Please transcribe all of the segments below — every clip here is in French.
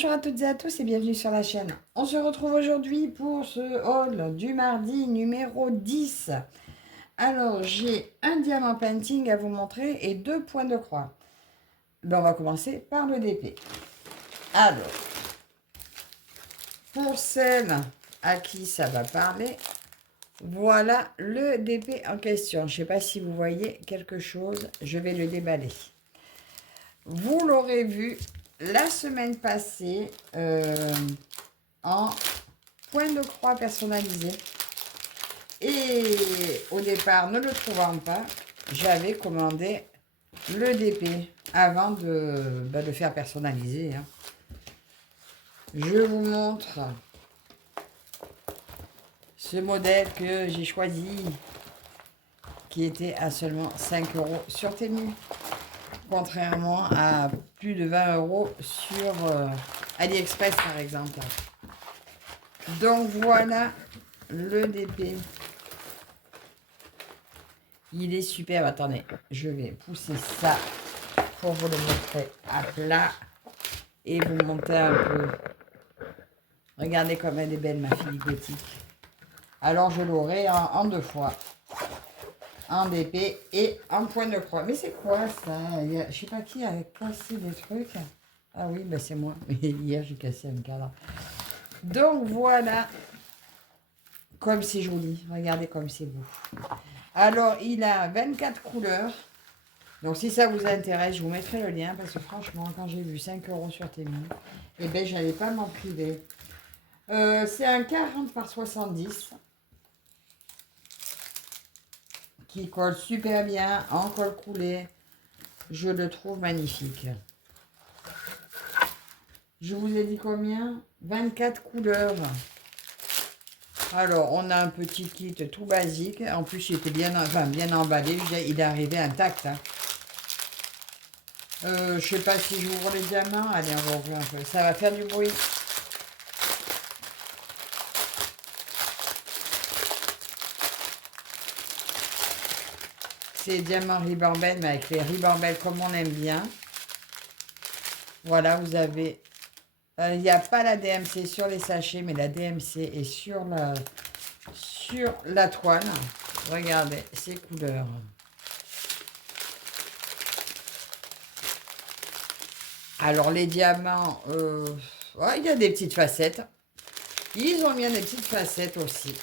Bonjour à toutes et à tous et bienvenue sur la chaîne. On se retrouve aujourd'hui pour ce haul du mardi numéro 10. Alors, j'ai un diamant painting à vous montrer et 2 points de croix. On va commencer par le DP. Alors, pour celles à qui ça va parler, voilà le DP en question. Je ne sais pas si vous voyez quelque chose, je vais le déballer. Vous l'aurez vu la semaine passée en point de croix personnalisé. Et au départ, ne le trouvant pas, j'avais commandé le DP avant de le faire personnaliser. Je vous montre ce modèle que j'ai choisi, qui était à seulement 5 € sur Temu, contrairement à plus de 20 € sur AliExpress par exemple. Donc voilà le DP. Il est superbe. Attendez, je vais pousser ça pour vous le montrer à plat et vous montrer un peu. Regardez comme elle est belle, ma fille gothique. Alors je l'aurai en 2 fois. En DP et en point de croix. Mais c'est quoi ça? Je sais pas qui a cassé des trucs. Ah oui, ben c'est moi. Hier j'ai cassé un cadre. Donc voilà. Comme c'est joli. Regardez comme c'est beau. Alors il a 24 couleurs. Donc si ça vous intéresse, je vous mettrai le lien. Parce que franchement, quand j'ai vu 5 € sur Temu, eh bien je n'allais pas m'en priver. C'est un 40 par 70. Qui colle super bien en colle coulé. Je le trouve magnifique. Je vous ai dit combien? 24 couleurs. Alors, on a un petit kit tout basique. En plus, il était bien emballé. Il est arrivé intact. Je ne sais pas si j'ouvre les diamants. Allez, on va ouvrir un peu. Ça va faire du bruit. C'est diamant ribambelle, mais avec les ribambelles comme on aime bien. Voilà, vous avez... Il n'y a pas la DMC sur les sachets, mais la DMC est sur la toile. Regardez ces couleurs. Alors, les diamants, il y a des petites facettes. Ils ont bien des petites facettes aussi.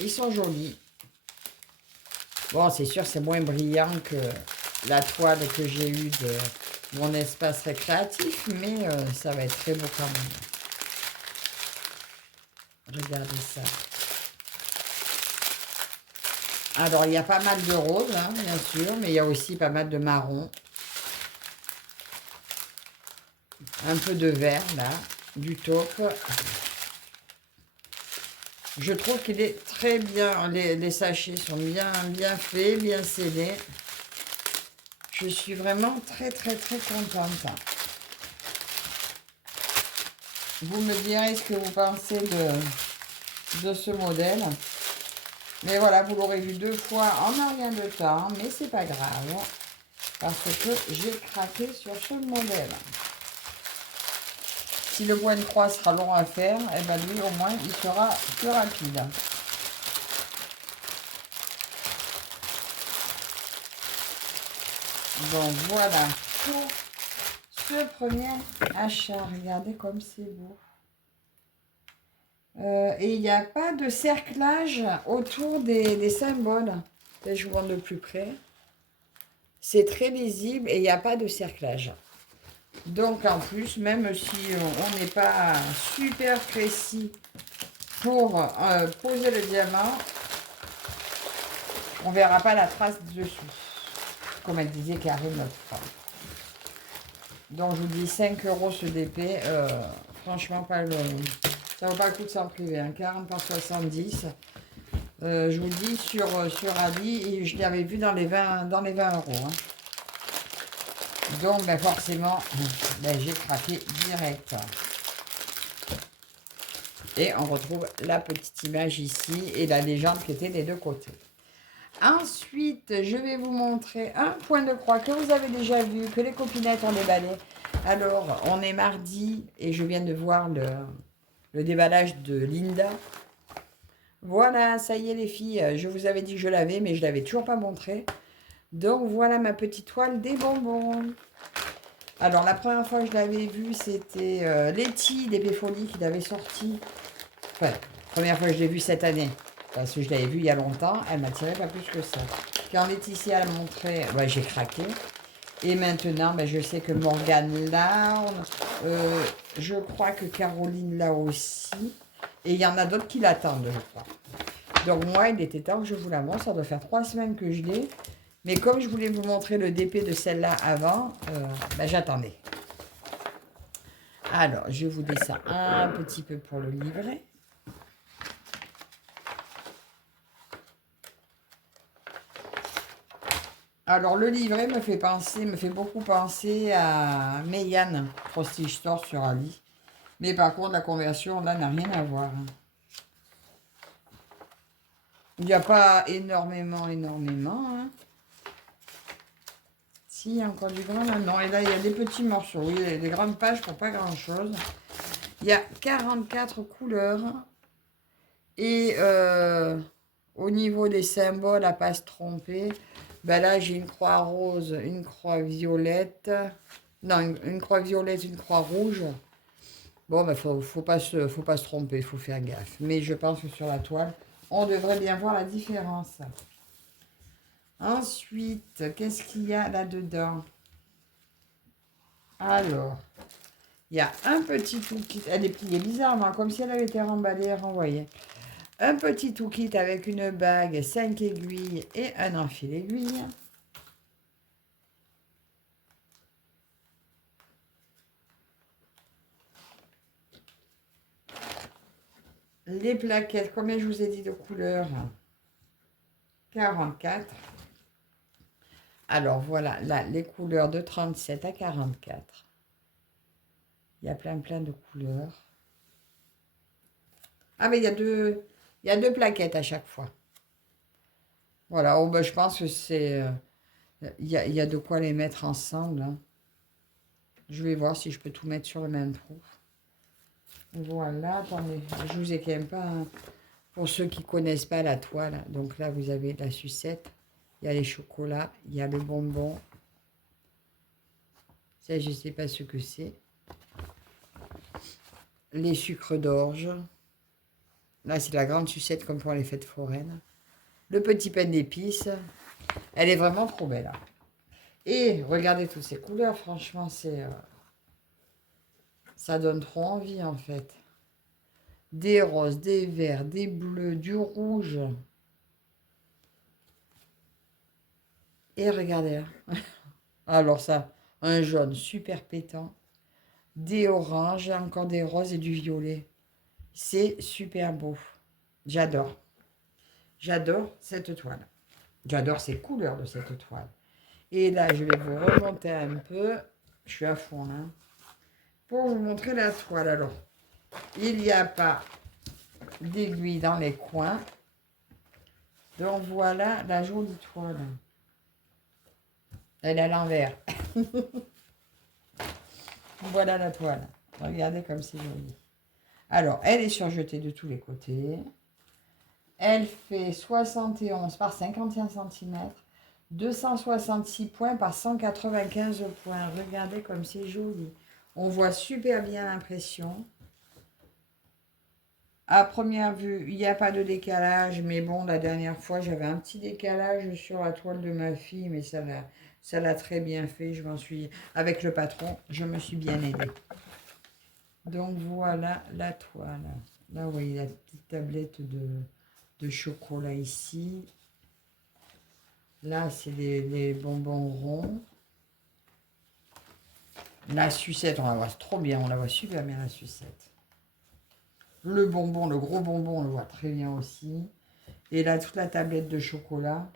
Ils sont jolis. Bon, c'est sûr, c'est moins brillant que la toile que j'ai eue de mon espace récréatif, mais ça va être très beau quand même. Regardez ça. Alors, il y a pas mal de roses, bien sûr, mais il y a aussi pas mal de marron. Un peu de vert, là, du taupe. Je trouve qu'il est très bien, les sachets sont bien faits, bien scellés. Je suis vraiment très contente. Vous me direz ce que vous pensez de ce modèle. Mais voilà, vous l'aurez vu 2 fois en un rien de temps, mais c'est pas grave. Parce que j'ai craqué sur ce modèle. Si le point de croix sera long à faire, eh ben lui au moins il sera plus rapide. Donc voilà pour ce premier achat. Regardez comme c'est beau. Et il n'y a pas de cerclage autour des symboles. Là, je vous montre de plus près. C'est très lisible et il n'y a pas de cerclage. Donc en plus, même si on n'est pas super précis pour poser le diamant, on ne verra pas la trace dessous. Comme elle disait Karine l'autre fois. Donc je vous dis 5 € ce DP. Franchement, ça ne vaut pas le coup de s'en priver. 40 par 70. Je vous dis sur Ali, je l'avais vu dans les 20 €. Donc forcément, j'ai craqué direct. Et on retrouve la petite image ici et la légende qui était des 2 côtés. Ensuite, je vais vous montrer un point de croix que vous avez déjà vu, que les copinettes ont déballé. Alors, on est mardi et je viens de voir le déballage de Linda. Voilà, ça y est les filles, je vous avais dit que je l'avais, mais je ne l'avais toujours pas montré. Donc voilà ma petite toile des bonbons. Alors la première fois que je l'avais vue, c'était Letty d'Épée Folie qui l'avait sorti. Enfin, première fois que je l'ai vue cette année. Parce que je l'avais vue il y a longtemps, elle m'a tiré pas plus que ça. Quand Laetitia a montré, ouais, j'ai craqué. Et maintenant, ben, je sais que Morgane l'a, je crois que Caroline l'a aussi. Et il y en a d'autres qui l'attendent, je crois. Donc moi, il était temps que je vous la montre. Ça doit faire 3 semaines que je l'ai. Mais comme je voulais vous montrer le DP de celle-là avant, ben, j'attendais. Alors, je vous descends un petit peu pour le livret. Alors, le livret me fait beaucoup penser à Meian Prestige Store sur Ali. Mais par contre, la conversion, là, n'a rien à voir. Il n'y a pas énormément. Hein. Si, il y a encore du grand là. Non, et là, il y a des petits morceaux. Oui, il y a des grandes pages pour pas grand-chose. Il y a 44 couleurs. Et au niveau des symboles, à pas se tromper, ben là, j'ai une croix rose, une croix violette. Non, une croix violette, une croix rouge. Bon, ben, faut pas se tromper, il faut faire gaffe. Mais je pense que sur la toile, on devrait bien voir la différence. Ensuite, qu'est-ce qu'il y a là-dedans? Alors, il y a un petit tout qui... Elle est pliée bizarrement, comme si elle avait été remballée et renvoyée. Un petit tout kit avec une bague, 5 aiguilles et un enfil aiguille. Les plaquettes, combien je vous ai dit de couleurs? 44. Alors voilà, là, les couleurs de 37 à 44. Il y a plein de couleurs. Ah, mais il y a deux plaquettes à chaque fois. Voilà, oh, ben, je pense que c'est... il y a de quoi les mettre ensemble. Hein. Je vais voir si je peux tout mettre sur le même trou. Voilà, attendez, je vous ai quand même pas... Hein, pour ceux qui ne connaissent pas la toile, donc là, vous avez la sucette. Il y a les chocolats, il y a le bonbon. Ça, je ne sais pas ce que c'est. Les sucres d'orge. Là, c'est la grande sucette comme pour les fêtes foraines. Le petit pain d'épices. Elle est vraiment trop belle. Hein. Et regardez toutes ces couleurs. Franchement, c'est ça donne trop envie, en fait. Des roses, des verts, des bleus, du rouge. Et regardez là. Alors ça, un jaune super pétant. Des oranges, encore des roses et du violet. C'est super beau. J'adore. J'adore cette toile. J'adore ces couleurs de cette toile. Et là, je vais vous remonter un peu. Je suis à fond là. Pour vous montrer la toile. Alors, il n'y a pas d'aiguille dans les coins. Donc voilà la jolie toile. Elle est à l'envers. Voilà la toile. Regardez comme c'est joli. Alors, elle est surjetée de tous les côtés. Elle fait 71 par 51 cm, 266 points par 195 points. Regardez comme c'est joli. On voit super bien l'impression. À première vue, il n'y a pas de décalage, mais bon, la dernière fois, j'avais un petit décalage sur la toile de ma fille, mais ça l'a très bien fait. Je m'en suis, avec le patron, je me suis bien aidée. Donc voilà la toile. Là, vous voyez la petite tablette de chocolat ici. Là, c'est les bonbons ronds. La sucette, on la voit trop bien, on la voit super bien la sucette. Le bonbon, le gros bonbon, on le voit très bien aussi. Et là, toute la tablette de chocolat.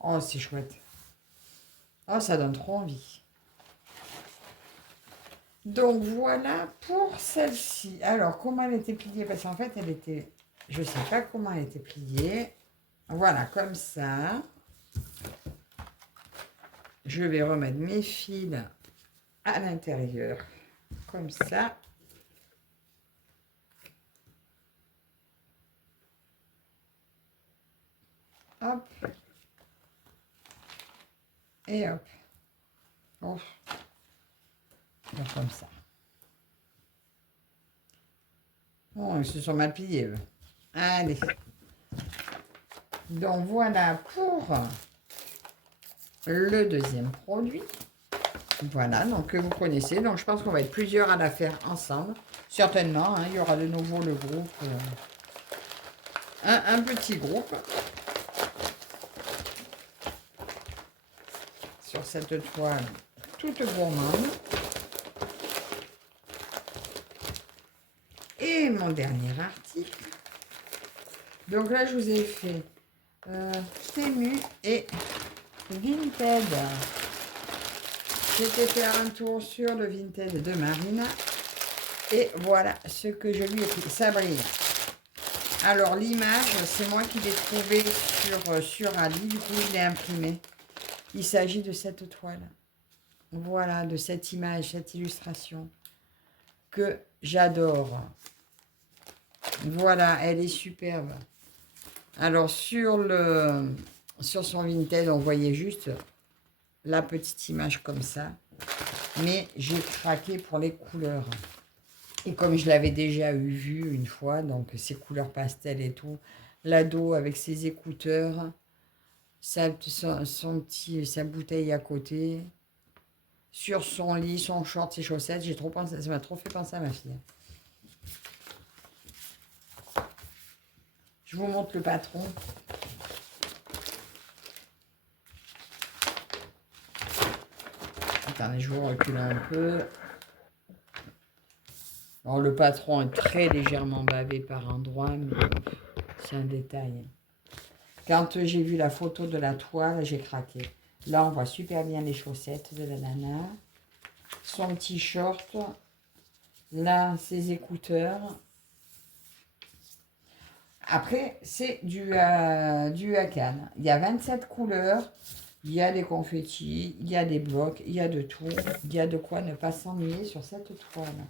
Oh, c'est chouette. Oh, ça donne trop envie. Donc, voilà pour celle-ci. Alors, comment elle était pliée? Parce qu'en fait, elle était... Je ne sais pas comment elle était pliée. Voilà, comme ça. Je vais remettre mes fils à l'intérieur. Comme ça. Hop. Et hop. Ouf. Donc, comme ça. Oh, ils se sont mal pliés. Eux. Allez. Donc, voilà pour le deuxième produit. Voilà, donc que vous connaissez. Donc, je pense qu'on va être plusieurs à la faire ensemble. Certainement, hein, il y aura de nouveau le groupe. Un petit groupe. Sur cette toile toute gourmande. Et mon dernier article. Donc là, je vous ai fait Temu et Vinted. J'étais faire un tour sur le Vinted de Marina. Et voilà ce que je lui ai pris. Ça brille. Alors l'image, c'est moi qui l'ai trouvée sur Ali. Du coup, je l'ai imprimée. Il s'agit de cette toile. Voilà, de cette image, cette illustration que j'adore. Voilà, elle est superbe. Alors, sur son Vinted, on voyait juste la petite image comme ça. Mais j'ai craqué pour les couleurs. Et comme je l'avais déjà vu une fois, donc ces couleurs pastel et tout, l'ado avec ses écouteurs, sa bouteille à côté, sur son lit, son short, ses chaussettes, ça m'a trop fait penser à ma fille. Je vous montre le patron. Attendez, je vous recule un peu. Alors, le patron est très légèrement bavé par endroits, mais c'est un détail. Quand j'ai vu la photo de la toile, j'ai craqué. Là, on voit super bien les chaussettes de la nana. Son petit short. Là, ses écouteurs. Après, c'est du Hakan. Il y a 27 couleurs. Il y a des confettis, il y a des blocs, il y a de tout. Il y a de quoi ne pas s'ennuyer sur cette toile.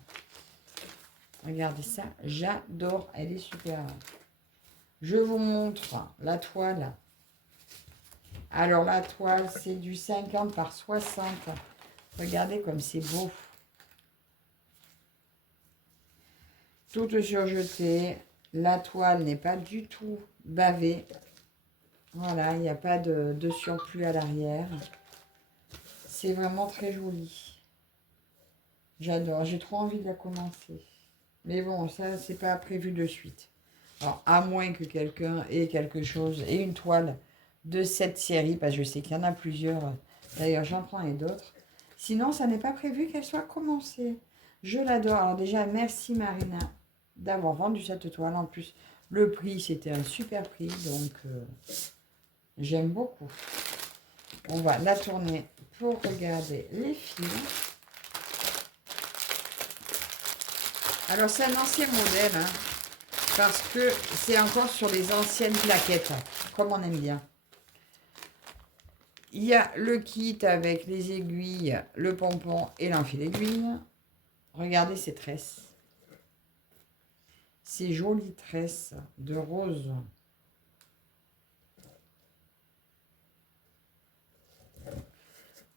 Regardez ça, j'adore, elle est super. Je vous montre la toile. Alors la toile, c'est du 50 par 60. Regardez comme c'est beau. Toute surjetée. La toile n'est pas du tout bavée. Voilà, il n'y a pas de surplus à l'arrière. C'est vraiment très joli. J'adore, j'ai trop envie de la commencer. Mais bon, ça, c'est pas prévu de suite. Alors, à moins que quelqu'un ait quelque chose, et une toile de cette série, parce que je sais qu'il y en a plusieurs. D'ailleurs, j'en prends et d'autres. Sinon, ça n'est pas prévu qu'elle soit commencée. Je l'adore. Alors déjà, merci Marina d'avoir vendu cette toile. En plus, le prix, c'était un super prix. Donc, j'aime beaucoup. On va la tourner pour regarder les fils. Alors, c'est un ancien modèle, hein, parce que c'est encore sur les anciennes plaquettes, comme on aime bien. Il y a le kit avec les aiguilles, le pompon et l'enfil aiguille. Regardez ces tresses. Ces jolies tresses de rose.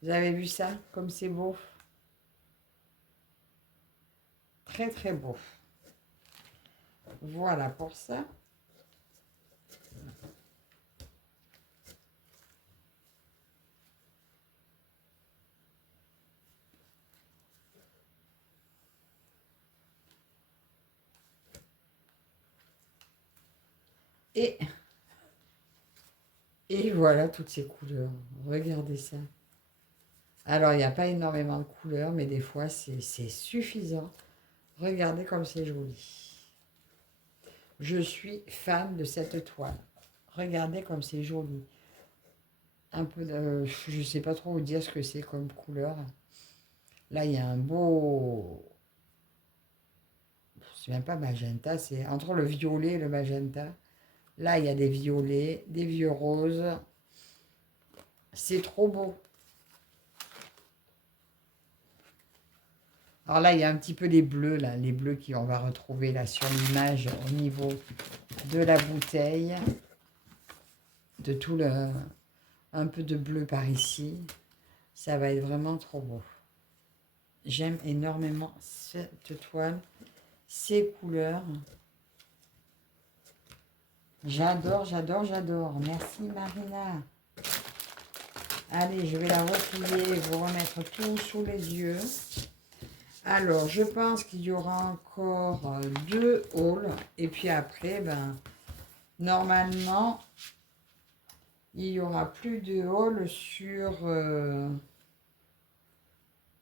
Vous avez vu ça? Comme c'est beau. Très très beau. Voilà pour ça. Et voilà toutes ces couleurs. Regardez ça. Alors, il n'y a pas énormément de couleurs, mais des fois, c'est suffisant. Regardez comme c'est joli. Je suis fan de cette toile. Regardez comme c'est joli. Un peu de... Je ne sais pas trop vous dire ce que c'est comme couleur. Là, il y a un beau... C'est même pas magenta, c'est entre le violet et le magenta. Là, il y a des violets, des vieux roses. C'est trop beau. Alors là, il y a un petit peu les bleus, là, les bleus qu'on va retrouver là sur l'image au niveau de la bouteille. De tout le... Un peu de bleu par ici. Ça va être vraiment trop beau. J'aime énormément cette toile, ces couleurs. J'adore, j'adore, j'adore. Merci Marina. Allez, je vais la replier et vous remettre tout sous les yeux. Alors, je pense qu'il y aura encore 2 hauls. Et puis après, ben, normalement, il n'y aura plus de hauls sur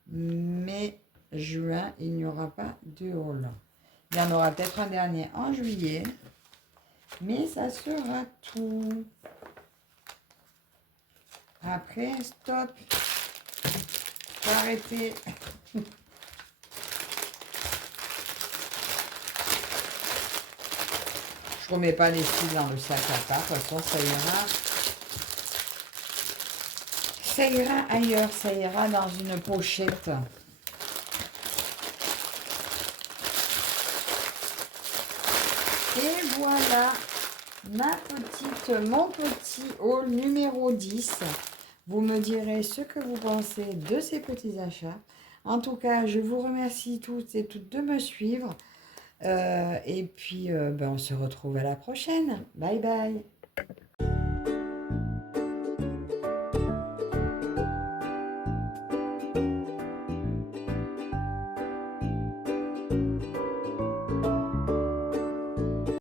mai, juin. Il n'y aura pas de haul. Il y en aura peut-être un dernier en juillet. Mais ça sera tout. Après, stop. Faut arrêter. Je remets pas les fils dans le sac à part. De toute façon, ça ira. Ça ira ailleurs. Ça ira dans une pochette. Et voilà mon petit haul numéro 10. Vous me direz ce que vous pensez de ces petits achats. En tout cas, je vous remercie toutes et toutes de me suivre. Et puis, ben, on se retrouve à la prochaine. Bye bye.